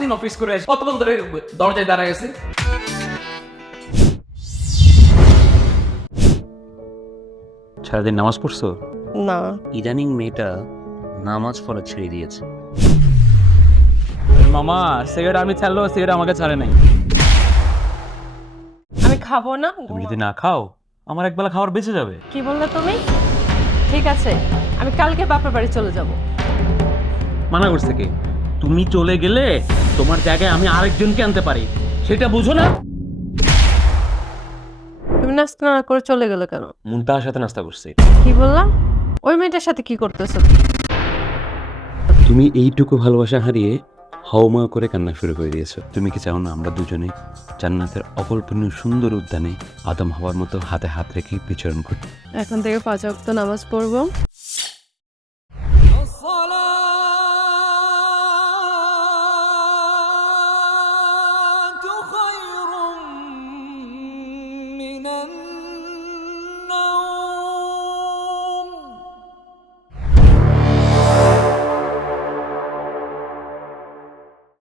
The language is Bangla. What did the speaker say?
সারাদিন অফিস করে আসি, কতক্ষণ ধরে দরজায় দাঁড়ায় আছে। সারাদিন নামাজ পড়ছো? না। ইদানিং মেয়েটা নামাজ পড়া ছেড়ে দিয়েছে। মামা সিগারেট আমি ছাড়লো, সিগারেট আমাকে ছাড়ে নাই। আমি খাবো না। তুমি যদি না খাও আমার একবেলা খাবার বেঁচে যাবে। কি বললে তুমি? ঠিক আছে, আমি কালকে বাপের বাড়ি চলে যাব। মানা করছে কে? তুমি চলে গেলে তোমার জায়গায় আমি আরেকজনকে আনতে পারি, সেটা বুঝো না? তুমি নাস্তা না করে চলে গেলে কেন? মুনতাহার সাথে নাস্তা করছি। কি বললাম? ওই মেয়েটার সাথে কি করতেছো? তুমি এইটুকু ভালোবাসা হারিয়ে হাওমা করে কান্না শুরু করে দিয়েছো। তুমি কি চাও না আমরা দুজনে জান্নাতের অকল্পনীয় সুন্দর উদ্যানে আদম হওয়ার মতো হাতে হাত রেখে বিচরণ করি? এখন থেকে 5 ওয়াক্ত নামাজ পড়বো।